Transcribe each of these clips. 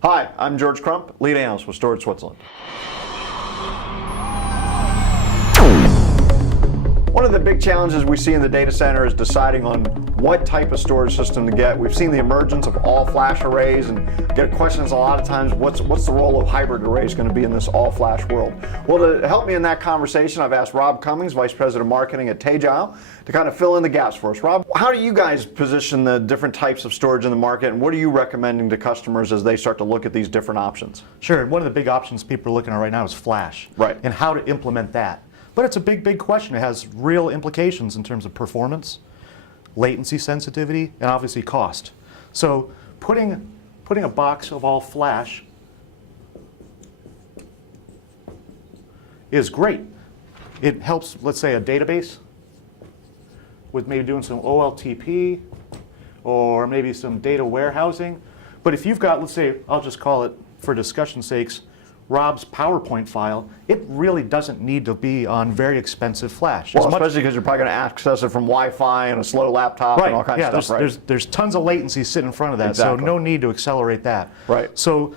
Hi, I'm George Crump, lead analyst with Storage Switzerland. One of the big challenges we see in the data center is deciding on what type of storage system to get. We've seen the emergence of all-flash arrays and get questions a lot of times, what's the role of hybrid arrays going to be in this all-flash world? Well, to help me in that conversation, I've asked Rob Commins, Vice President of Marketing at Tegile, to kind of fill in the gaps for us. Rob, how do you guys position the different types of storage in the market, and what are you recommending to customers as they start to look at these different options? Sure, one of the big options people are looking at right now is flash. Right. And how to implement that. But it's a big question. It has real implications in terms of performance, latency sensitivity, and obviously cost. So putting a box of all flash is great. It helps, let's say, a database with maybe doing some OLTP or maybe some data warehousing. But if you've got, let's say, I'll just call it, for discussion's sakes, Rob's PowerPoint file, it really doesn't need to be on very expensive flash. Well, especially because you're probably going to access it from Wi-Fi and a slow laptop and all kinds of stuff, right? There's tons of latency sitting in front of that, Exactly. so no need to accelerate that. Right. So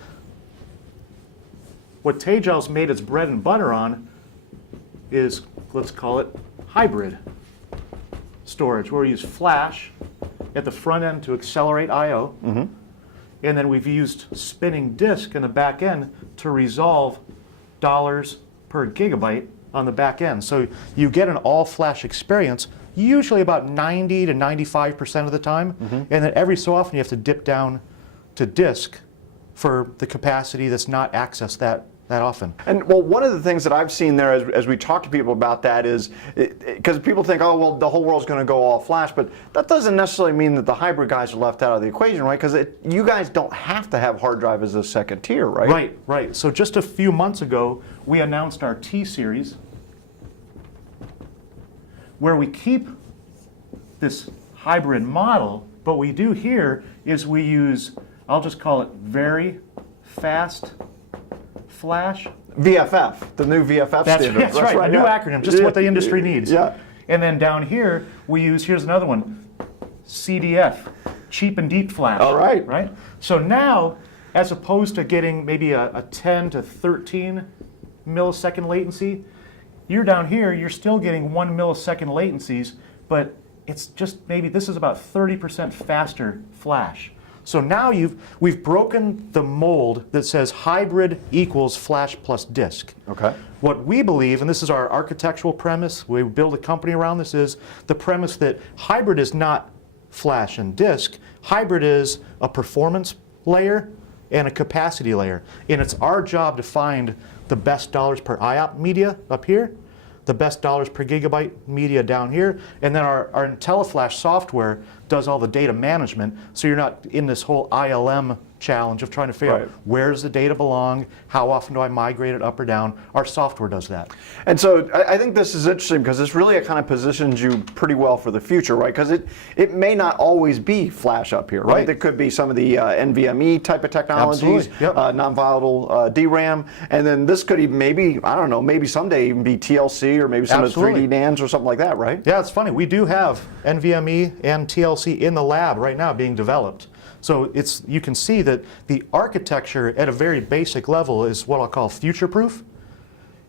what Tegile's made its bread and butter on is, let's call it hybrid storage, where we use flash at the front end to accelerate I/O. Mm-hmm. And then we've used spinning disk in the back end to resolve dollars per gigabyte on the back end. So you get an all-flash experience, usually about 90 to 95% of the time. Mm-hmm. And then every so often you have to dip down to disk for the capacity that's not accessed that often. And well, one of the things that I've seen there as we talk to people about that is, because people think, oh, well, the whole world's going to go all flash, but that doesn't necessarily mean that the hybrid guys are left out of the equation, right? Because you guys don't have to have hard drive as a second tier, right? Right. So just a few months ago, we announced our T-Series, where we keep this hybrid model, but what we do here is we use, I'll just call it very fast flash. VFF, the new VFF standard. That's right, a new acronym, just what the industry needs. Yeah. And then down here, we use, here's another one, CDF, cheap and deep flash. All right. Right? So now, as opposed to getting maybe a 10 to 13 millisecond latency, you're down here, you're still getting 1 millisecond latencies, but it's just maybe, this is about 30% faster flash. So now we've broken the mold that says hybrid equals flash plus disk. Okay. What we believe, and this is our architectural premise, we build a company around this, is the premise that hybrid is not flash and disk. Hybrid is a performance layer and a capacity layer. And it's our job to find the best dollars per IOP media up here, the best dollars per gigabyte media down here, and then our IntelliFlash software does all the data management, so you're not in this whole ILM challenge of trying to figure out where does the data belong, how often do I migrate it up or down. Our software does that. And so I think this is interesting because this really kind of positions you pretty well for the future, right? Because it may not always be flash up here, right? There could be some of the NVMe type of technologies, non-volatile DRAM, and then this could even maybe, I don't know, maybe someday even be TLC or maybe some of the 3D NANDs or something like that, right? Yeah, it's funny. We do have NVMe and TLC in the lab right now being developed. So you can see that the architecture at a very basic level is what I'll call future-proof.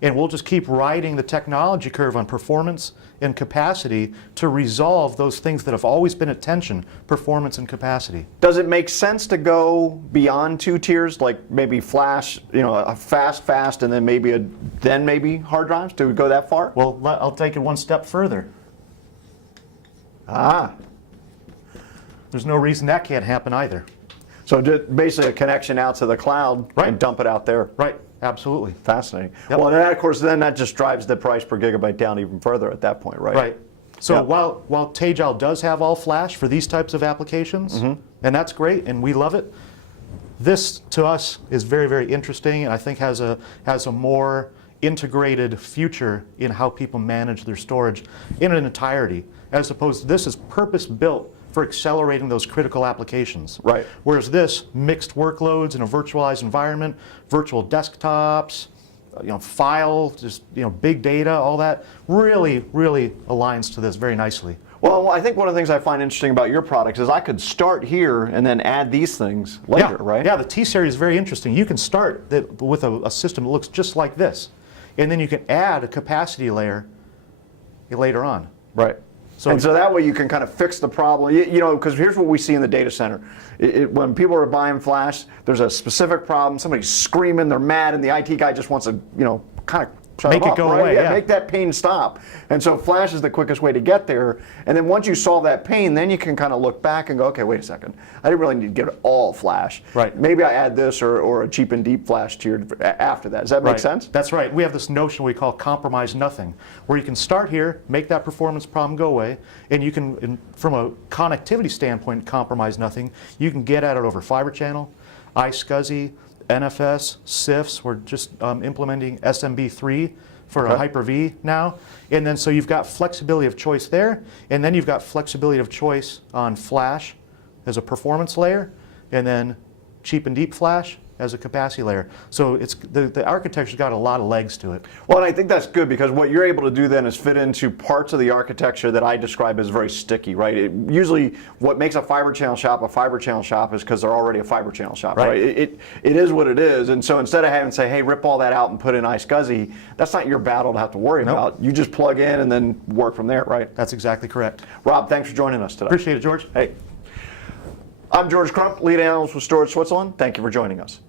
And we'll just keep riding the technology curve on performance and capacity to resolve those things that have always been at tension, performance and capacity. Does it make sense to go beyond two tiers, like maybe flash, a fast, and then maybe hard drives? Do we go that far? Well, I'll take it one step further. There's no reason that can't happen either. So just basically a connection out to the cloud and dump it out there. Right, absolutely. Fascinating. Yep. Well, and that, of course, then that just drives the price per gigabyte down even further at that point, right? Right. So while Tegile does have all flash for these types of applications, and that's great, and we love it, this to us is very, very interesting, and I think has a more integrated future in how people manage their storage in an entirety, as opposed to this is purpose-built for accelerating those critical applications. Right. Whereas this, mixed workloads in a virtualized environment, virtual desktops, file, just big data, all that, really, really aligns to this very nicely. Well, I think one of the things I find interesting about your products is I could start here and then add these things later, right? Yeah, the T-Series is very interesting. You can start with a system that looks just like this, and then you can add a capacity layer later on. Right. And so that way you can kind of fix the problem. You know, because here's what we see in the data center. When people are buying flash, there's a specific problem. Somebody's screaming, they're mad, and the IT guy just wants to, you know, kind of make it go away. Yeah, make that pain stop. And so flash is the quickest way to get there. And then once you solve that pain, then you can kind of look back and go, okay, wait a second. I didn't really need to get all flash. Right. Maybe I add this or a cheap and deep flash tier after that. Does that make sense? That's right. We have this notion we call compromise nothing, where you can start here, make that performance problem go away, and you can, from a connectivity standpoint, compromise nothing. You can get at it over fiber channel, iSCSI, NFS, CIFS. We're just implementing SMB3 for a Hyper-V now. And then so you've got flexibility of choice there, and then you've got flexibility of choice on flash as a performance layer, and then cheap and deep flash as a capacity layer. So it's the architecture's got a lot of legs to it. Well, and I think that's good because what you're able to do then is fit into parts of the architecture that I describe as very sticky, right? Usually what makes a fiber channel shop is because they're already a fiber channel shop, right? It is what it is. And so instead of having to say, hey, rip all that out and put in iSCSI, that's not your battle to have to worry about. You just plug in and then work from there, right? That's exactly correct. Rob, thanks for joining us today. Appreciate it, George. Hey. I'm George Crump, lead analyst with Storage Switzerland. Thank you for joining us.